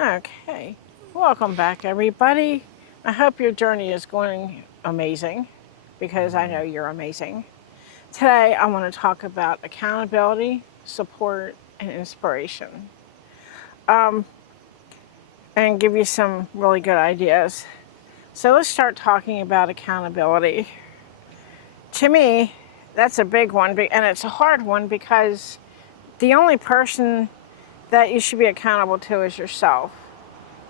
Okay, welcome back, everybody. I hope your journey is going amazing because I know you're amazing. Today, I want to talk about accountability, support, and inspiration, and give you some really good ideas. So, let's start talking about accountability. To me, that's a big one, and it's a hard one because the only person that you should be accountable to is yourself.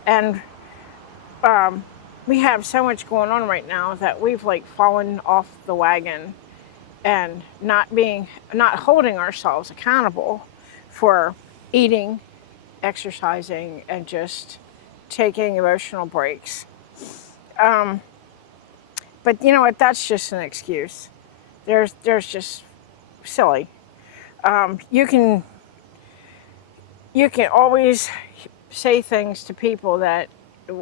And we have so much going on right now that we've like fallen off the wagon and not holding ourselves accountable for eating, exercising, and just taking emotional breaks. But you know what? That's just an excuse. There's just silly. You can always say things to people that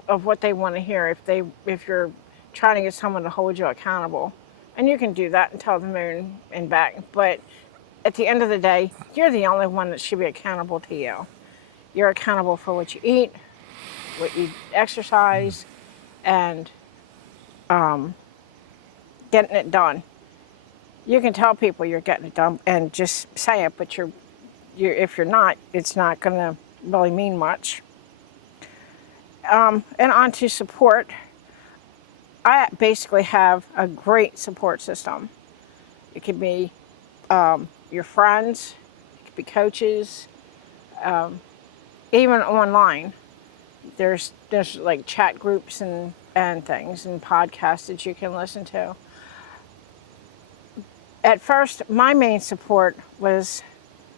of what they want to hear if you're trying to get someone to hold you accountable, and you can do that until the moon and back. But at the end of the day, you're the only one that should be accountable to you. You're accountable for what you eat, what you exercise, and getting it done. You can tell people you're getting it done and just say it, but if you're not, it's not going to really mean much. And on to support. I basically have a great support system. It could be your friends, it could be coaches, even online. There's like chat groups and things and podcasts that you can listen to. At first, my main support was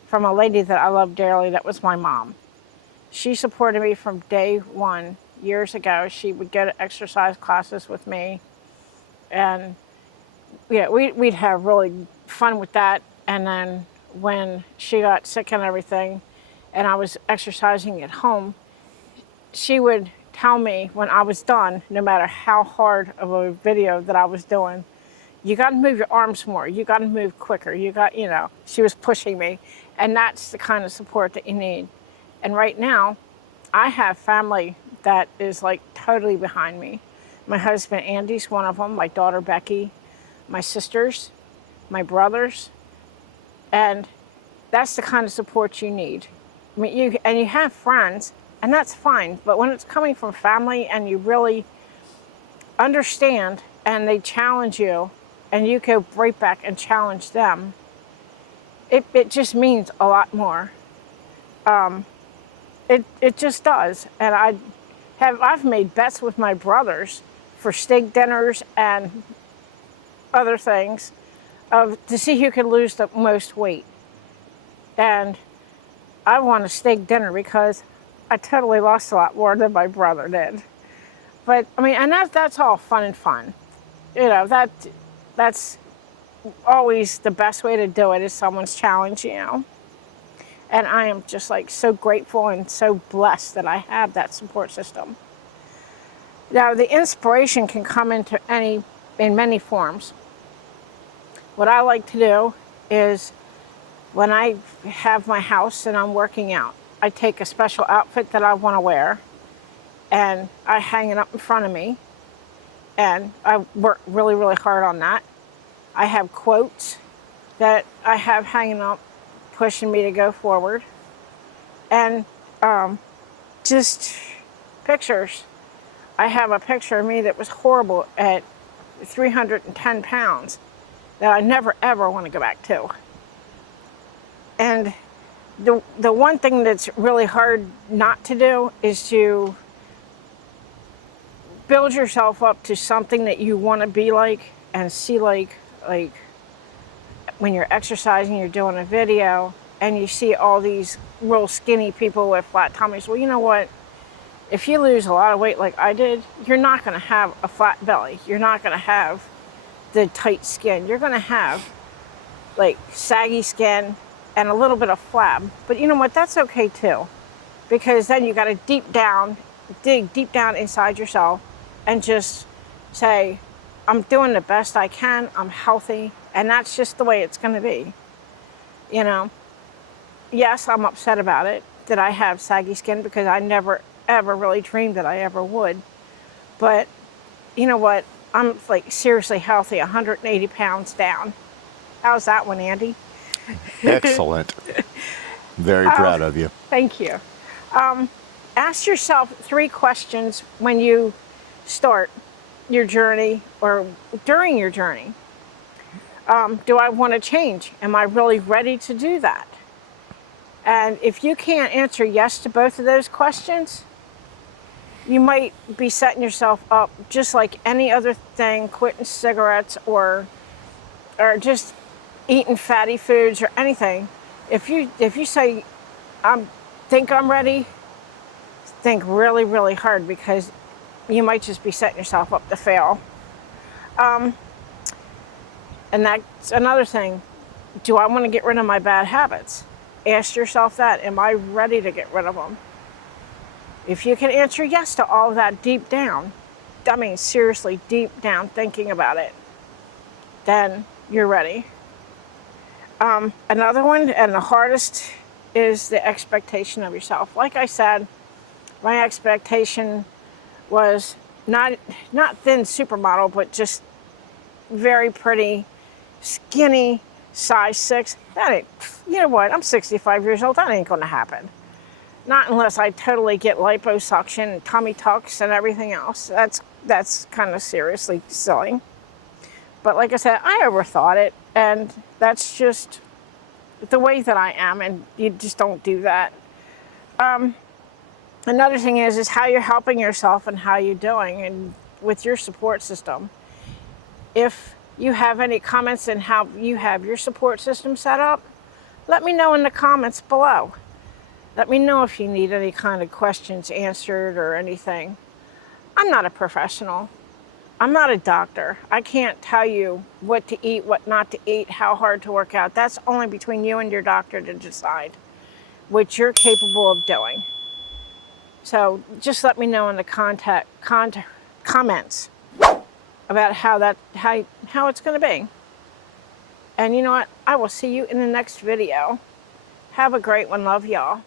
from a lady that I love dearly. That was my mom. She supported me from day one. Years ago, she would go to exercise classes with me, and we'd have really fun with that. And then when she got sick and everything, and I was exercising at home, she would tell me when I was done, no matter how hard of a video that I was doing, you got to move your arms more. You got to move quicker. She was pushing me. And that's the kind of support that you need. And right now, I have family that is like totally behind me. My husband Andy's one of them, my daughter Becky, my sisters, my brothers, and that's the kind of support you need. I mean, you have friends, and that's fine. But when it's coming from family and you really understand and they challenge you, and you go right back and challenge them, it just means a lot more. It just does. And I've made bets with my brothers for steak dinners and other things to see who can lose the most weight. And I won a steak dinner because I totally lost a lot more than my brother did. But I mean, and that's all fun and fun. That's always the best way to do it is someone's challenge, And I am just like so grateful and so blessed that I have that support system. Now, the inspiration can come in many forms. What I like to do is when I have my house and I'm working out, I take a special outfit that I want to wear and I hang it up in front of me, and I work really, really hard on that. I have quotes that I have hanging up, pushing me to go forward, and just pictures. I have a picture of me that was horrible at 310 pounds that I never ever want to go back to. And the one thing that's really hard not to do is to build yourself up to something that you want to be like and see like when you're exercising, you're doing a video and you see all these real skinny people with flat tummies. Well, you know what? If you lose a lot of weight like I did, you're not going to have a flat belly. You're not going to have the tight skin. You're going to have like saggy skin and a little bit of flab. But you know what? That's okay too, because then you got to dig deep down inside yourself and just say, I'm doing the best I can. I'm healthy. And that's just the way it's going to be. Yes, I'm upset about it. that I have saggy skin because I never ever really dreamed that I ever would. But you know what? I'm like seriously healthy, 180 pounds down. How's that one, Andy? Excellent. Very proud of you. Thank you. Ask yourself 3 questions when you start your journey or during your journey. Do I want to change? Am I really ready to do that? And if you can't answer yes to both of those questions, you might be setting yourself up just like any other thing, quitting cigarettes or just eating fatty foods or anything. If you say think I'm ready, think really, really hard because you might just be setting yourself up to fail. And that's another thing. Do I want to get rid of my bad habits? Ask yourself that. Am I ready to get rid of them? If you can answer yes to all of that deep down, I mean seriously deep down thinking about it, then you're ready. Another one, and the hardest, is the expectation of yourself. Like I said, my expectation was not thin supermodel, but just very pretty, skinny, size 6. That ain't, you know what? I'm 65 years old. That ain't going to happen. Not unless I totally get liposuction and tummy tucks and everything else. That's kind of seriously silly. But like I said, I overthought it, and that's just the way that I am, and you just don't do that. Another thing is how you're helping yourself and how you're doing, and with your support system. If you have any comments on how you have your support system set up, let me know in the comments below. Let me know if you need any kind of questions answered or anything. I'm not a professional. I'm not a doctor. I can't tell you what to eat, what not to eat, how hard to work out. That's only between you and your doctor to decide what you're capable of doing. So just let me know in the comments about how it's going to be. And you know what? I will see you in the next video. Have a great one. Love y'all.